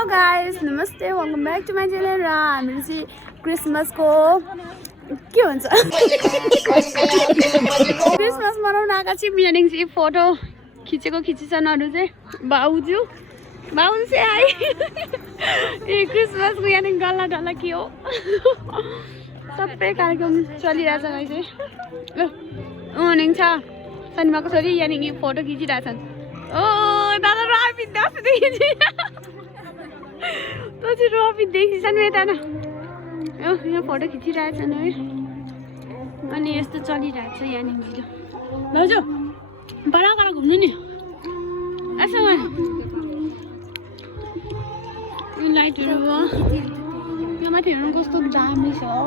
Hello guys, नमस्ते, welcome back to my channel. र हामीहरू चाहिँ क्रिसमसको के भन्छ क्रिसमस मनाउन आएका चाहिँ बिहान चाहिँ फोटो खिचिछन् अरू चाहिँ बाउजू चाहिँ आए ए क्रिसमसको यहाँ गल्ला डल्ला के हो सबै कार्यक्रम चलिरहेछ गाइस है मर्निङ छ शनिबारको छोरी यहाँ फोटो खिचिरहेछन्। ओ दादा राबी देखिन्छ तो चाहिँ रबी देखिछन् यता न यहाँ फोटो खिचिरहेछन् है अनि यस्तो चलिरहेछ यहाँनिर भाउजू बडा कहाँ घुम्नु नि यसो लाइटहरू भयो यो माथि हेर्नु कस्तो दामी छ हौ।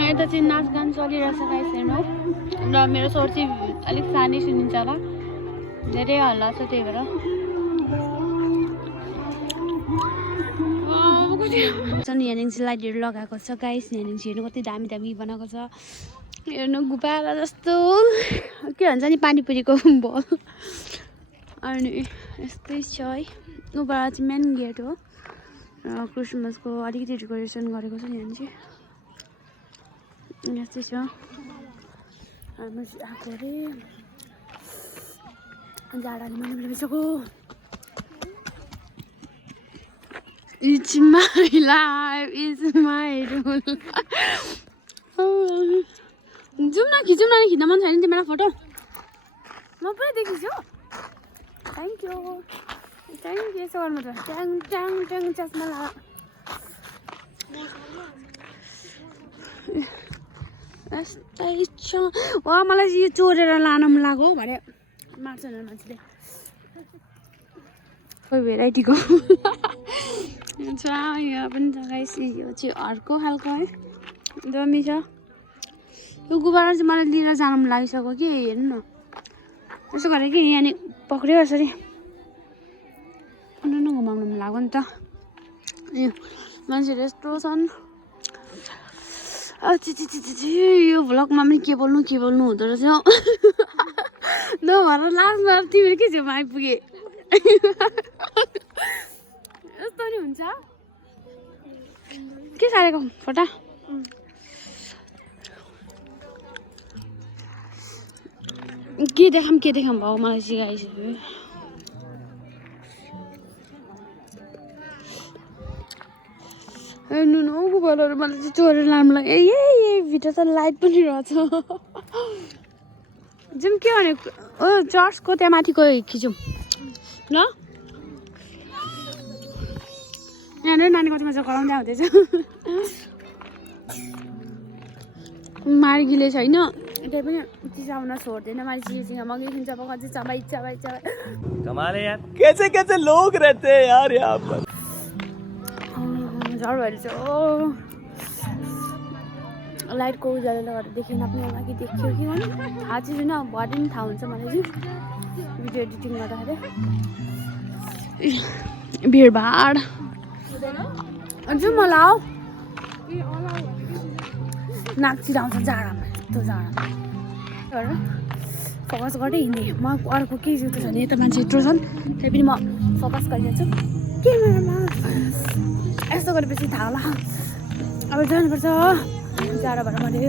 यता चाहिँ नाचगान चलिरहेछ गाइस हेर्नु र मेरो स्वर चाहिँ अलिक सानै सुनिन्छ होला धेरै हल्ला छ त्यही भएर यहाँ चाहिँ लाइटहरू लगाएको छ गाइस यहाँ हेर्नु कति दामी दामी बनाएको छ हेर्नु गुब्बारा जस्तो के भन्छ नि पानीपुरीको बल अनि यस्तै छ है। उबाट चाहिँ मेन गेट हो क्रिसमसको अलिकति डेकोरेसन गरेको छ यहाँ चाहिँ यस्तै छ। हाम्रो आएको अरे जाडाले मैले बिर्सेको It's my life, it's my rule. जाउँ न खिच्न मन छैन तिम्रो फोटो म पनि देखिछु। थ्याङ्क यू यसो गर्नु त ट्याङ ट्याङ ट्याङ चस्मा लगा यस्तै छ। वा मलाई यो चोरेर लान मन लाग्यो भने मार्छन् मान्छेले कोही भेराइटीको छ यहाँ पनि छ गाइस। यो चाहिँ अर्को खालको है दामी छ। यो गुब्बारा चाहिँ मलाई लिएर जान मन लागिसक्यो कि हेर्नु न यसो गरेर कि यहाँ पक्रियो यसरी घुमाउनु मन लाग्यो नि त। मान्छेहरू यस्तो छन् यो भ्लगमा पनि के बोल्नु हुँदो रहेछ नभएर लास्टमा तिमीले के छेउमा आइपुगे यस्तो नि हुन्छ के सारेको फोटा के देखाम भाउ मलाई सिकाइसक्यो। हेर्नु न गुब्बाराहरू मलाई चाहिँ चोरेर लानु लाग्यो ए भित्र त लाइट पनि रहेछ जाउँ के भनेको ओ चर्चको त्यहाँ माथिको खिचौँ ल यहाँनिर नानी कति मजा कराउँदै हुँदैछ मार्गीले छैन त्यही पनि चिसाउन छोड्दैन मान्छेसँग मगै खिन्छ बगाउँछ चबाइ कमाल है यार कैसे लोग रहते हैं यार यहाँ पर झर भएर चाहिँ ओ लाइटको उज्यालोले गर्दा देखेन पनि होला कि देखियो कि भने थाहा चाहिँ छैन भरे पनि थाहा हुन्छ मलाई चाहिँ भिडियो एडिटिङ गर्दाखेरि भिडभाड जाउँ मलाई हौ नाक चिराउँछ जाडामा यस्तो जाडामा फोकस गर्दै हिँडेँ म अर्को के जुत्तो छ भने यता मान्छे यत्रो छन् त्यही पनि म फोकस गरिरहेको छु क्यामेरामा यस्तो गरेपछि थाहा होला अब जानुपर्छ जाडो भएर मैले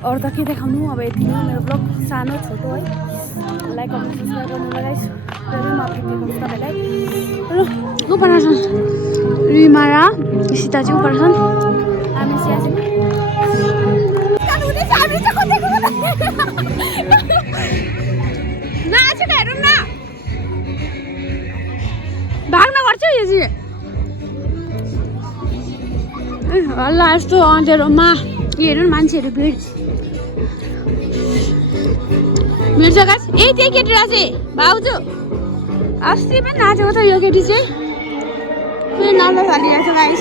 अरू त के देखाउनु अब यति नै मेरो ब्लग सानो छोटो है लाइक कमेन्ट सब्सक्राइब गर्नु गाइस धेरै म अपडेट दिन्छु तपाईँलाई। ऊ पर छन् रिमा र सीता चाहिँ ऊ पर छन् हामी सिया चाहिँ नाचेको हेरौँ न भाग्न गर्छ यो चाहिँ हल्ला यस्तो अँध्यारोमा हेर्नु न मान्छेहरू भिड छ गाइस। ए त्यही केटी रहेछ भाउजू अस्ति पनि नाचेको छ यो केटी चाहिँ फेरि नाच्न थालिरहेछ गाइस।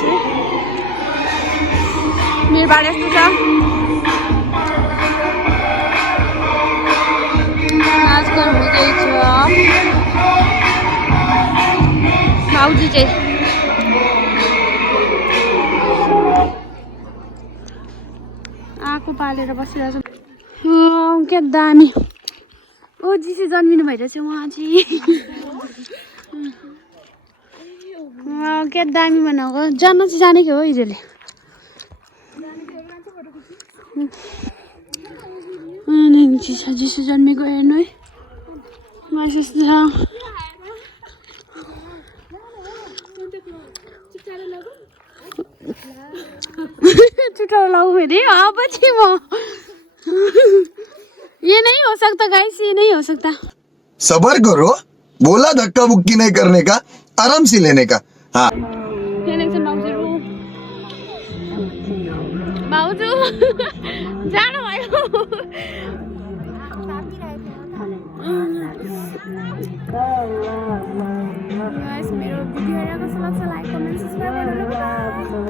मेरो बार यस्तो छ नाचगान हुँदैछ भाउजू चाहिँ आँखो पालेर बसिरहेछ क्या दामी ओ जिसी जन्मिनु भइरहेछ उहाँ चाहिँ क्या दामी बनाएको जन्म चाहिँ जानेको हो हिजोले जिसु जन्मेको हेर्नु है चुटारो लाऊ फेरि पछि म ये नहीं हो सकता गाइस ये नहीं हो सकता सबर करो बोला धक्का बुक्की नहीं करने का आराम से लेने का हाँ भाउजू जानु भयो मेरो भिडियो हेरेर कस्तो लाग्छ लाइक कमेन्ट सब्स्क्राइब गर्नु